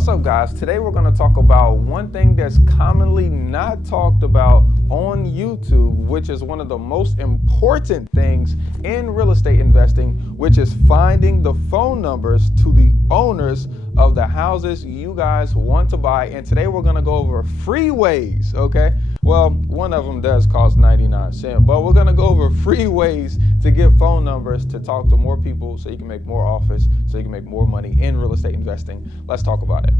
What's up, guys? Today we're going to talk about one thing that's commonly not talked about on YouTube, which is one of the most important things in real estate investing, which is finding the phone numbers to the owners of the houses you guys want to buy. And today we're going to go over free ways, okay? Well, one of them does cost 99 cents, but we're going to go over free ways to get phone numbers to talk to more people so you can make more offers, so you can make more money in real estate investing. Let's talk about it.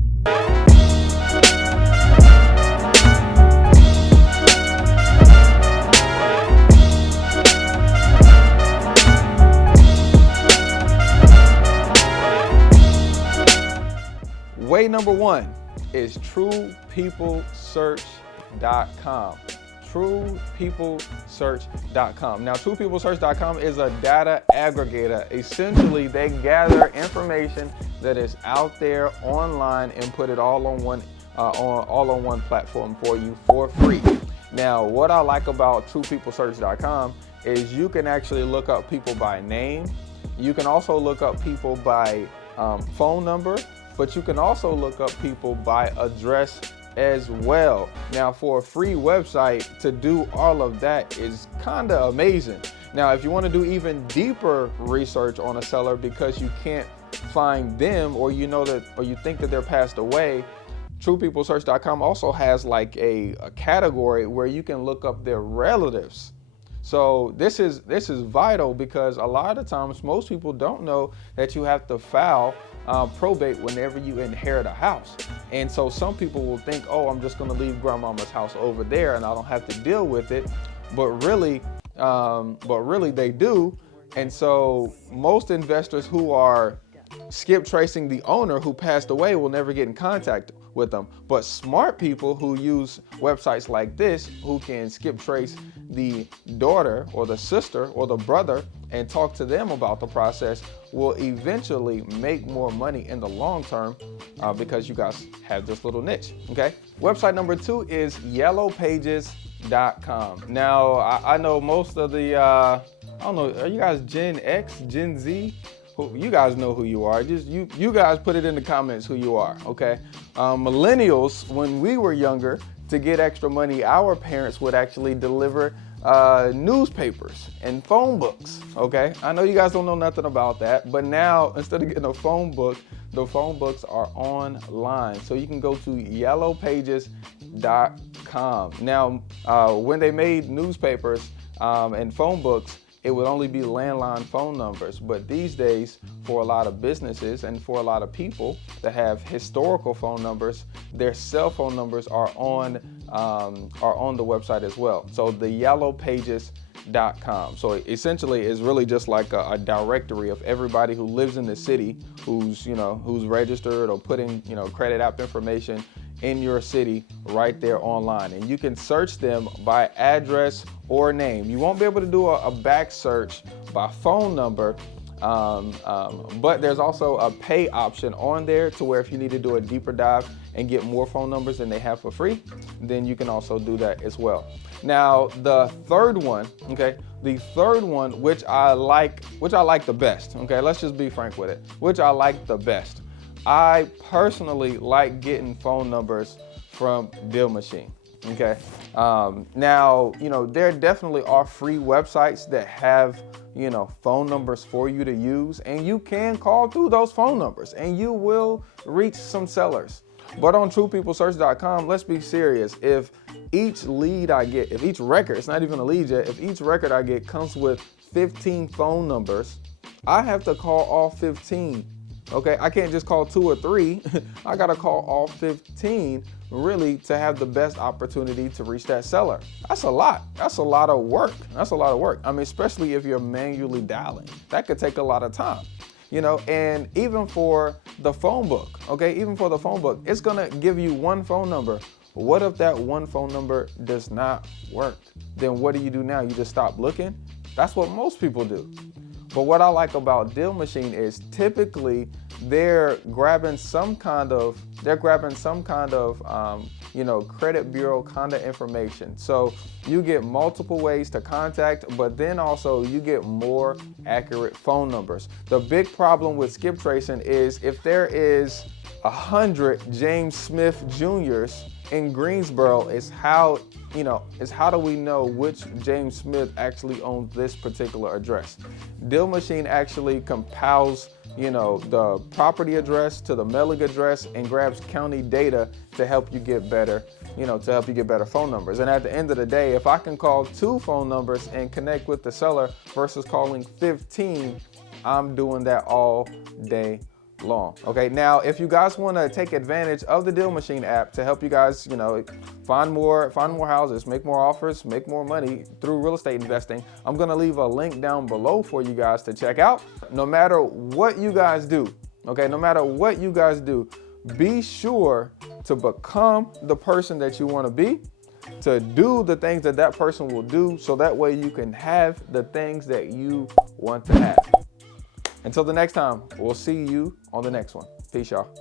Way number one is TruePeopleSearch.com. TruePeopleSearch.com. Now, TruePeopleSearch.com is a data aggregator. Essentially, they gather information that is out there online and put it all on one platform for you for free. Now, what I like about TruePeopleSearch.com is you can actually look up people by name. You can also look up people by phone number, but you can also look up people by address as well. Now, for a free website to do all of that is kind of amazing. Now, if you want to do even deeper research on a seller because you can't find them, or you think that they're passed away, TruePeopleSearch.com also has like a category where you can look up their relatives. So this is vital because a lot of times most people don't know that you have to file probate whenever you inherit a house. And so some people will think, oh, I'm just going to leave grandmama's house over there and I don't have to deal with it. But really they do. And so most investors who are skip tracing the owner who passed away will never get in contact with them. But smart people who use websites like this, who can skip trace the daughter or the sister or the brother and talk to them about the process, will eventually make more money in the long term because you guys have this little niche, okay? Website number two is yellowpages.com. Now, I know most of the, I don't know, are you guys Gen X, Gen Z? You guys know who you are. Just you guys put it in the comments who you are, okay? Millennials, when we were younger, to get extra money, our parents would actually deliver newspapers and phone books, okay? I know you guys don't know nothing about that, but now instead of getting a phone book, the phone books are online. So you can go to yellowpages.com. Now, when they made newspapers and phone books, it would only be landline phone numbers. But these days, for a lot of businesses and for a lot of people that have historical phone numbers, their cell phone numbers are on the website as well. So the yellowpages.com. So essentially, it's really just like a directory of everybody who lives in the city, who's registered or putting credit app information in your city right there online. And you can search them by address or name. You won't be able to do a back search by phone number, but there's also a pay option on there to where if you need to do a deeper dive and get more phone numbers than they have for free, then you can also do that as well. Now, the third one, which I like the best, okay, let's just be frank with it, which I like the best. I personally like getting phone numbers from Deal Machine, okay? Now, there definitely are free websites that have, phone numbers for you to use, and you can call through those phone numbers and you will reach some sellers. But on TruePeopleSearch.com, let's be serious. If each lead I get, if each record, it's not even a lead yet, if each record I get comes with 15 phone numbers, I have to call all 15. Okay, I can't just call 2 or 3. I gotta call all 15 really to have the best opportunity to reach that seller. That's a lot. That's a lot of work. I mean, especially if you're manually dialing. That could take a lot of time. And even for the phone book, it's gonna give you one phone number. What if that one phone number does not work? Then what do you do now? You just stop looking? That's what most people do. But what I like about Deal Machine is typically they're grabbing some kind of credit bureau kind of information. So you get multiple ways to contact, but then also you get more accurate phone numbers. The big problem with skip tracing is if there is 100 James Smith Jr.'s in Greensboro is how do we know which James Smith actually owns this particular address. Deal Machine actually compiles, the property address to the mailing address and grabs county data to help you get better, phone numbers. And at the end of the day, if I can call 2 phone numbers and connect with the seller versus calling 15, I'm doing that all day long. Okay, now if you guys want to take advantage of the Deal Machine app to help you guys, find more houses, make more offers, make more money through real estate investing, I'm going to leave a link down below for you guys to check out. No matter what you guys do, be sure to become the person that you want to be, to do the things that that person will do, so that way you can have the things that you want to have. Until the next time, we'll see you on the next one. Peace, y'all.